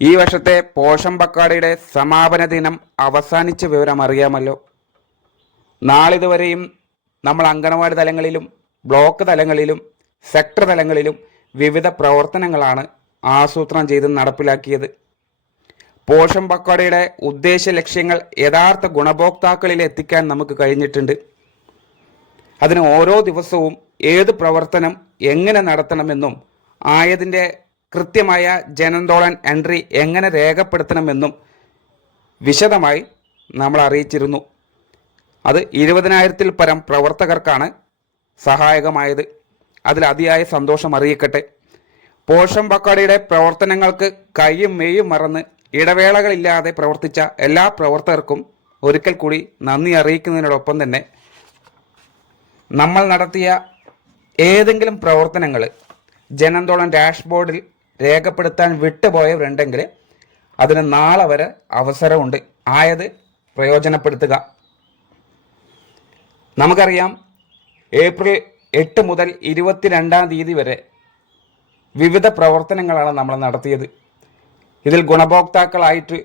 ഈ വർഷത്തെ പോഷം പക്കാടിയുടെ സമാപന ദിനം അവസാനിച്ച വിവരം അറിയാമല്ലോ. നാളിതുവരെയും നമ്മൾ അങ്കണവാടി തലങ്ങളിലും ബ്ലോക്ക് തലങ്ങളിലും സെക്ടർ തലങ്ങളിലും വിവിധ പ്രവർത്തനങ്ങളാണ് ആസൂത്രണം ചെയ്ത് നടപ്പിലാക്കിയത്. പോഷം പക്കാടിയുടെ ഉദ്ദേശ ലക്ഷ്യങ്ങൾ യഥാർത്ഥ ഗുണഭോക്താക്കളിൽ എത്തിക്കാൻ നമുക്ക് കഴിഞ്ഞിട്ടുണ്ട്. അതിന് ഓരോ ദിവസവും ഏത് പ്രവർത്തനം എങ്ങനെ നടത്തണമെന്നും ആയതിൻ്റെ കൃത്യമായ ജനന്തോളൻ എൻട്രി എങ്ങനെ രേഖപ്പെടുത്തണമെന്നും വിശദമായി നമ്മൾ അറിയിച്ചിരുന്നു. അത് 20,000-ൽ പരം പ്രവർത്തകർക്കാണ് സഹായകമായത്. അതിൽ അതിയായ സന്തോഷം അറിയിക്കട്ടെ. പോഷം പക്കാടിയുടെ പ്രവർത്തനങ്ങൾക്ക് കൈയും മെയ്യും മറന്ന് ഇടവേളകളില്ലാതെ പ്രവർത്തിച്ച എല്ലാ പ്രവർത്തകർക്കും ഒരിക്കൽ കൂടി നന്ദി അറിയിക്കുന്നതിനോടൊപ്പം തന്നെ നമ്മൾ നടത്തിയ ഏതെങ്കിലും പ്രവർത്തനങ്ങൾ ജനന്തോളൻ ഡാഷ്ബോർഡിൽ രേഖപ്പെടുത്താൻ വിട്ടുപോയവരുണ്ടെങ്കിൽ അതിന് നാളെ വരെ അവസരമുണ്ട്. ആയത് പ്രയോജനപ്പെടുത്തുക. നമുക്കറിയാം, ഏപ്രിൽ 8 മുതൽ 22-ാം തീയതി വരെ വിവിധ പ്രവർത്തനങ്ങളാണ് നമ്മൾ നടത്തിയത്. ഇതിൽ ഗുണഭോക്താക്കളായിട്ട്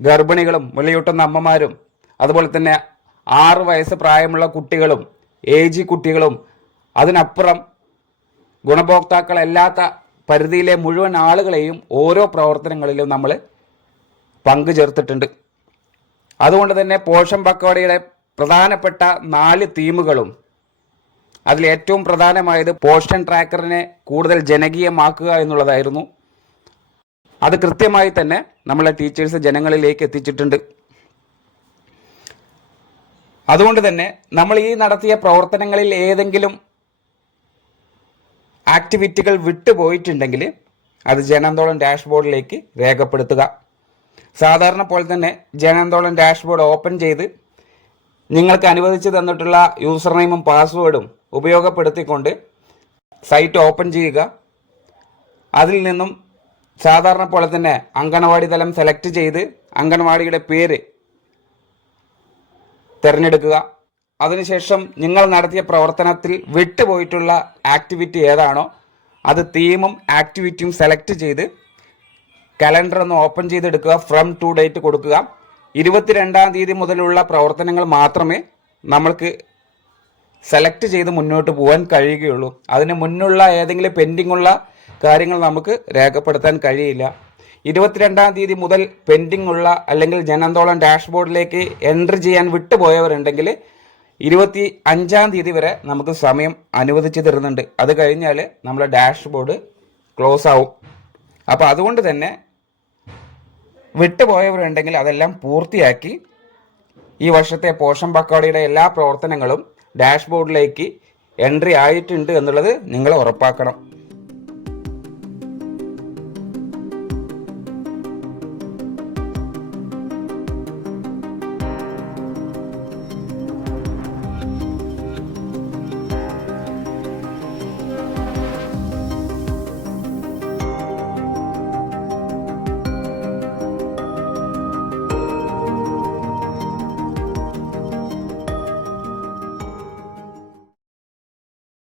ഗർഭിണികളും മുലയൂട്ടുന്ന അമ്മമാരും അതുപോലെ തന്നെ 6 വയസ്സ് പ്രായമുള്ള കുട്ടികളും AG കുട്ടികളും അതിനപ്പുറം ഗുണഭോക്താക്കളല്ലാത്ത പരിധിയിലെ മുഴുവൻ ആളുകളെയും ഓരോ പ്രവർത്തനങ്ങളിലും നമ്മൾ പങ്കുചേർത്തിട്ടുണ്ട്. അതുകൊണ്ട് തന്നെ പോഷം പക്കാടിയുടെ പ്രധാനപ്പെട്ട 4 തീമുകളും അതിൽ ഏറ്റവും പ്രധാനമായത് പോഷൻ ട്രാക്കറിനെ കൂടുതൽ ജനകീയമാക്കുക എന്നുള്ളതായിരുന്നു. അത് കൃത്യമായി തന്നെ നമ്മളെ ടീച്ചേഴ്സ് ജനങ്ങളിലേക്ക് എത്തിച്ചിട്ടുണ്ട്. അതുകൊണ്ട് തന്നെ നമ്മൾ ഈ നടത്തിയ പ്രവർത്തനങ്ങളിൽ ഏതെങ്കിലും ആക്ടിവിറ്റികൾ വിട്ടുപോയിട്ടുണ്ടെങ്കിൽ അത് ജനന്തോളൻ ഡാഷ്ബോർഡിലേക്ക് രേഖപ്പെടുത്തുക. സാധാരണ പോലെ തന്നെ ജനന്തോളൻ ഡാഷ്ബോർഡ് ഓപ്പൺ ചെയ്ത് നിങ്ങൾക്ക് അനുവദിച്ച് തന്നിട്ടുള്ള യൂസർ നെയിമും പാസ്വേഡും ഉപയോഗപ്പെടുത്തിക്കൊണ്ട് സൈറ്റ് ഓപ്പൺ ചെയ്യുക. അതിൽ നിന്നും സാധാരണ പോലെ തന്നെ അങ്കണവാടി തലം സെലക്ട് ചെയ്ത് അങ്കണവാടിയുടെ പേര് തിരഞ്ഞെടുക്കുക. അതിനുശേഷം നിങ്ങൾ നടത്തിയ പ്രവർത്തനത്തിൽ വിട്ടുപോയിട്ടുള്ള ആക്ടിവിറ്റി ഏതാണോ അത് തീമും ആക്ടിവിറ്റിയും സെലക്ട് ചെയ്ത് കലണ്ടർ ഒന്ന് ഓപ്പൺ ചെയ്തെടുക്കുക. ഫ്രം ടു ഡേറ്റ് കൊടുക്കുക. 22-ാം തീയതി മുതലുള്ള പ്രവർത്തനങ്ങൾ മാത്രമേ നമ്മൾക്ക് സെലക്ട് ചെയ്ത് മുന്നോട്ട് പോകാൻ കഴിയുകയുള്ളൂ. അതിന് മുന്നുള്ള ഏതെങ്കിലും പെൻഡിംഗ് ഉള്ള കാര്യങ്ങൾ നമുക്ക് രേഖപ്പെടുത്താൻ കഴിയില്ല. 22-ാം തീയതി മുതൽ പെൻഡിംഗ് ഉള്ള അല്ലെങ്കിൽ ജനന്തോളൻ ഡാഷ്ബോർഡിലേക്ക് എൻട്രി ചെയ്യാൻ വിട്ടുപോയവരുണ്ടെങ്കിൽ 25-ാം തീയതി വരെ നമുക്ക് സമയം അനുവദിച്ച് തരുന്നുണ്ട്. അത് കഴിഞ്ഞാൽ നമ്മുടെ ഡാഷ്ബോർഡ് ക്ലോസ് ആവും. അപ്പോൾ അതുകൊണ്ട് തന്നെ വിട്ടുപോയവരുണ്ടെങ്കിൽ അതെല്ലാം പൂർത്തിയാക്കി ഈ വർഷത്തെ പോഷം പക്കാടിയുടെ എല്ലാ പ്രവർത്തനങ്ങളും ഡാഷ്ബോർഡിലേക്ക് എൻട്രി ആയിട്ടുണ്ട് എന്നുള്ളത് നിങ്ങൾ ഉറപ്പാക്കണം.